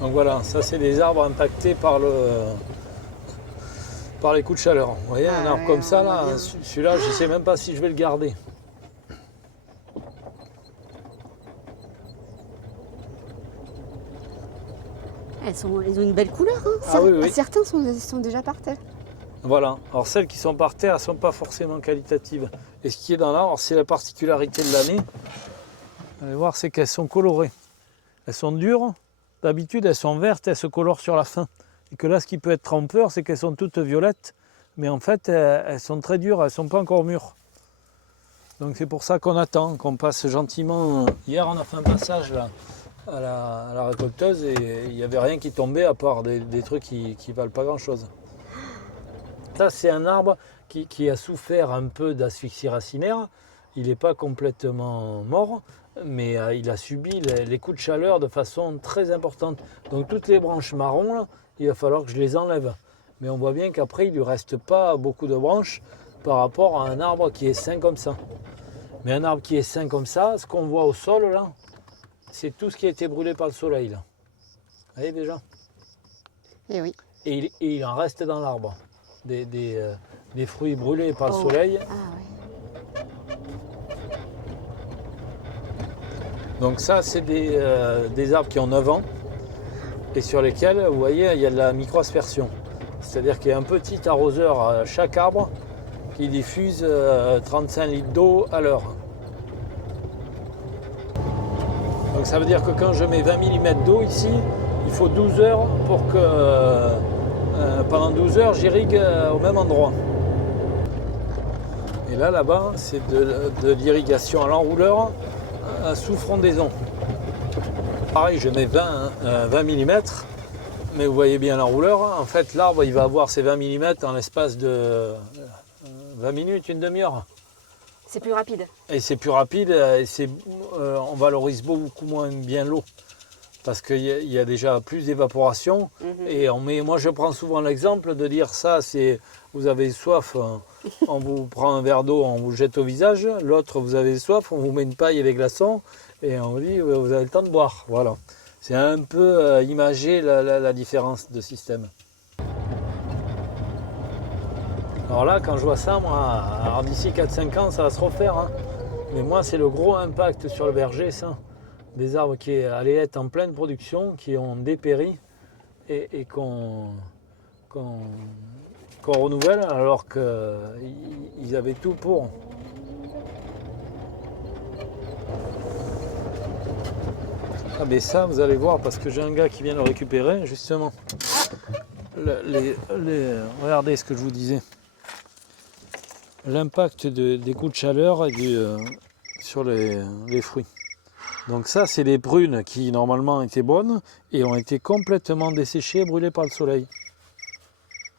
Donc voilà, ça c'est des arbres impactés par les coups de chaleur. Vous voyez, un arbre comme ça, là, celui-là, je ne sais même pas si je vais le garder. Elles ont une belle couleur. Hein. Ah oui, oui. Certains sont déjà par terre. Voilà, alors celles qui sont par terre, elles ne sont pas forcément qualitatives. Et ce qui est dans l'arbre, c'est la particularité de l'année. Vous allez voir, c'est qu'elles sont colorées. Elles sont dures, d'habitude elles sont vertes, elles se colorent sur la fin. Et que là, ce qui peut être trompeur, c'est qu'elles sont toutes violettes, mais en fait, elles sont très dures, elles ne sont pas encore mûres. Donc c'est pour ça qu'on attend, qu'on passe gentiment. Hier, on a fait un passage là, à la récolteuse et il n'y avait rien qui tombait à part des trucs qui ne valent pas grand-chose. Ça, c'est un arbre qui a souffert un peu d'asphyxie racinaire. Il n'est pas complètement mort, mais il a subi les coups de chaleur de façon très importante. Donc toutes les branches marron, là, il va falloir que je les enlève. Mais on voit bien qu'après, il ne lui reste pas beaucoup de branches par rapport à un arbre qui est sain comme ça. Mais un arbre qui est sain comme ça, ce qu'on voit au sol, là, c'est tout ce qui a été brûlé par le soleil. Là. Vous voyez déjà? Et oui. Et il en reste dans l'arbre. Des fruits brûlés par le soleil. Ah, oui. Donc ça, c'est des arbres qui ont 9 ans et sur lesquels, vous voyez, il y a de la micro-aspersion. C'est-à-dire qu'il y a un petit arroseur à chaque arbre qui diffuse 35 litres d'eau à l'heure. Donc ça veut dire que quand je mets 20 mm d'eau ici, il faut 12 heures pour que pendant 12 heures j'irrigue au même endroit. Et là, là-bas, c'est de l'irrigation à l'enrouleur sous frondaison. Pareil, je mets 20 mm, mais vous voyez bien l'enrouleur. En fait, l'arbre, il va avoir ses 20 mm en l'espace de 20 minutes, une demi-heure. C'est plus rapide. Et c'est plus rapide, et on valorise beaucoup moins bien l'eau. Parce qu'il y a déjà plus d'évaporation. Et moi, je prends souvent l'exemple de dire ça, c'est vous avez soif, on vous prend un verre d'eau, on vous jette au visage. L'autre, vous avez soif, on vous met une paille avec glaçons et on vous dit vous avez le temps de boire. Voilà. C'est un peu imager la différence de système. Alors là, quand je vois ça, moi, alors d'ici 4-5 ans, ça va se refaire. Hein. Mais moi, c'est le gros impact sur le verger, ça. Des arbres qui allaient être en pleine production, qui ont dépéri et qu'on renouvelle alors qu'ils avaient tout pour. Ah mais ça, vous allez voir, parce que j'ai un gars qui vient le récupérer, justement. Regardez ce que je vous disais. L'impact des coups de chaleur sur les fruits. Donc ça, c'est les prunes qui normalement étaient bonnes et ont été complètement desséchées, brûlées par le soleil.